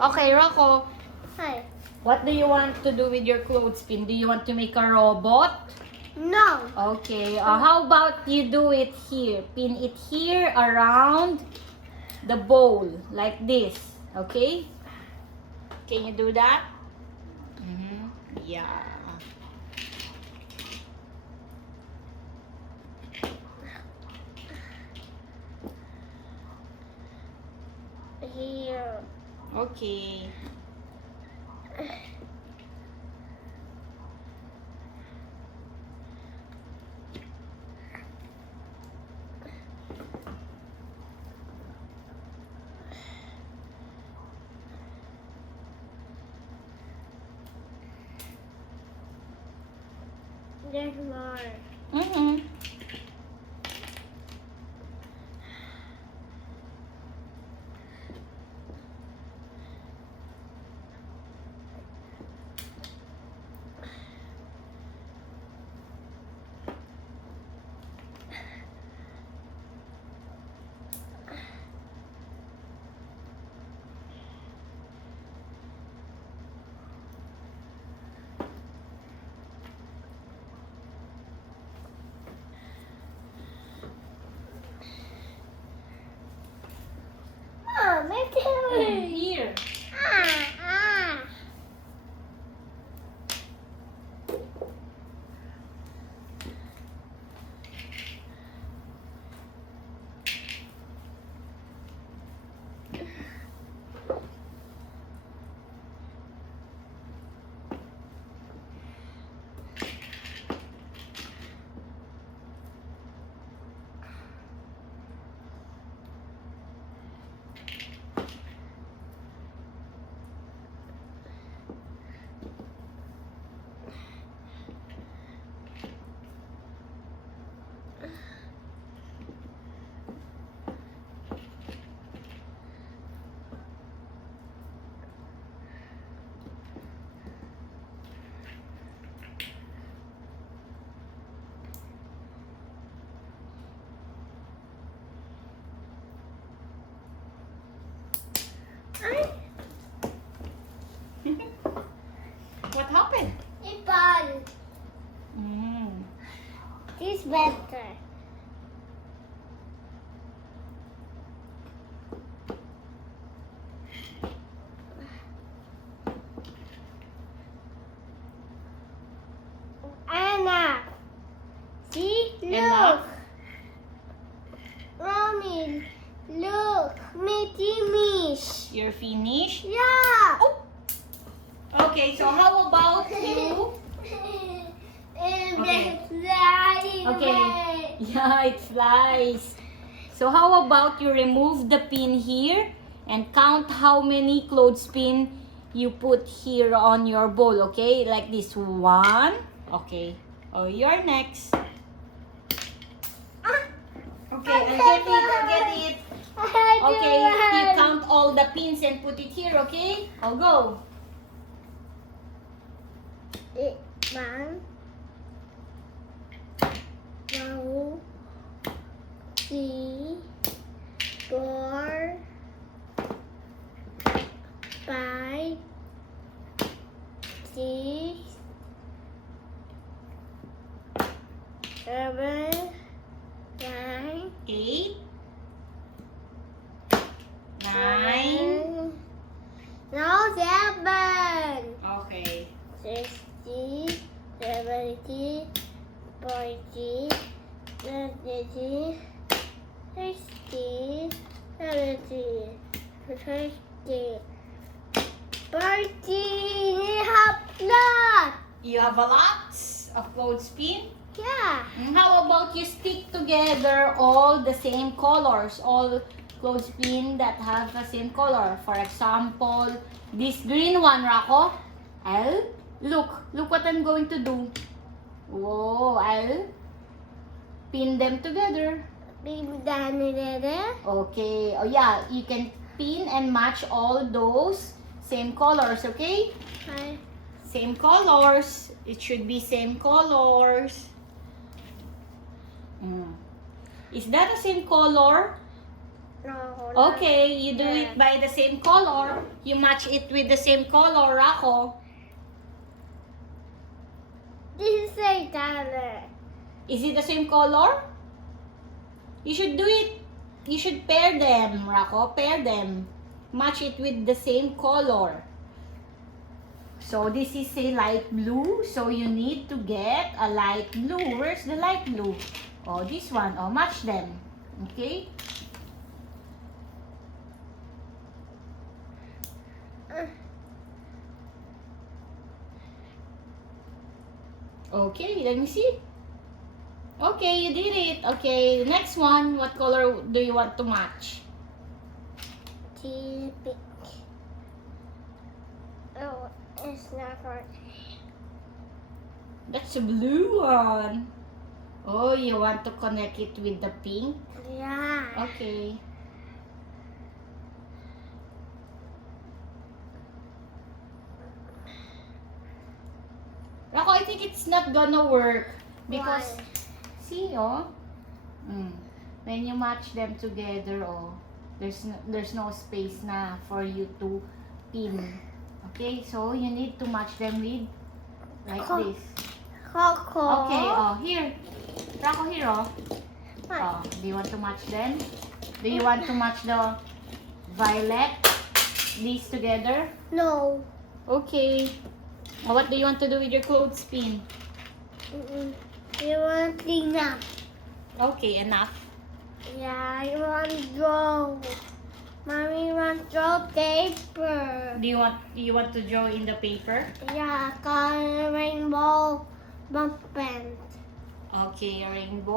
Okay, Rocco. Hi. What do you want to do with your clothespin? Do you want to make a robot? No. Okay. How about you do it here? Pin it here around the bowl like this. Okay? Can you do that? Yeah. Here. Okay. There's more. Mm-hmm. Mom, it's here. Here. Ah. What happened? It's fun. This better. Anna. See? Look. Enough? Mommy, look. Me finish. You're finished? Yeah. Okay, so how about you? Okay. Okay. Yeah, it flies. So how about you remove the pin here and count how many clothespin you put here on your bowl, okay? Like this. 1. Okay. Oh, you're next. Okay, I'll get it. Okay, you count all the pins and put it here, okay? I'll go. 1, 2, 3, 4, 5, 6, 7, 9, 8, 9. No, 7. Okay. 60, 70, 40, 50, 60, 70, 50, 40. You have lot. You have a lot of clothespin. Yeah. How about you stick together all the same colors, all clothespin that have the same color. For example, this green one, Rocco. Look what I'm going to do. Whoa, I'll pin them together. Big Danny there. Okay. Oh yeah, you can pin and match all those same colors, okay? Hi. Same colors. It should be same colors. Is that the same color? No, Okay, you do it by the same color. You match it with the same color, Rako. This is a color. Is it the same color? You should do it. You should pair them, Rako. Pair them. Match it with the same color. So this is a light blue. So you need to get a light blue. Where's the light blue? Oh, this one. Oh, match them. Okay? Okay, let me see. Okay, you did it. Okay, the next one. What color do you want to match? The pink. Oh, it's not right. That's a blue one. Oh, you want to connect it with the pink? Yeah. Okay. Rako, I think it's not gonna work because Why? see, oh, when you match them together, oh, there's no space na for you to pin. Okay, so you need to match them with like this. Coco. Okay, oh, here. Rako, here, oh. What? Oh, do you want to match them? Do you want to match the violet, these together? No. Okay. What do you want to do with your clothespin? You want clean up? Okay, enough. Yeah, you want draw. Mommy want draw paper. Do you want to draw in the paper? Yeah, color rainbow bump pen. Okay, a rainbow.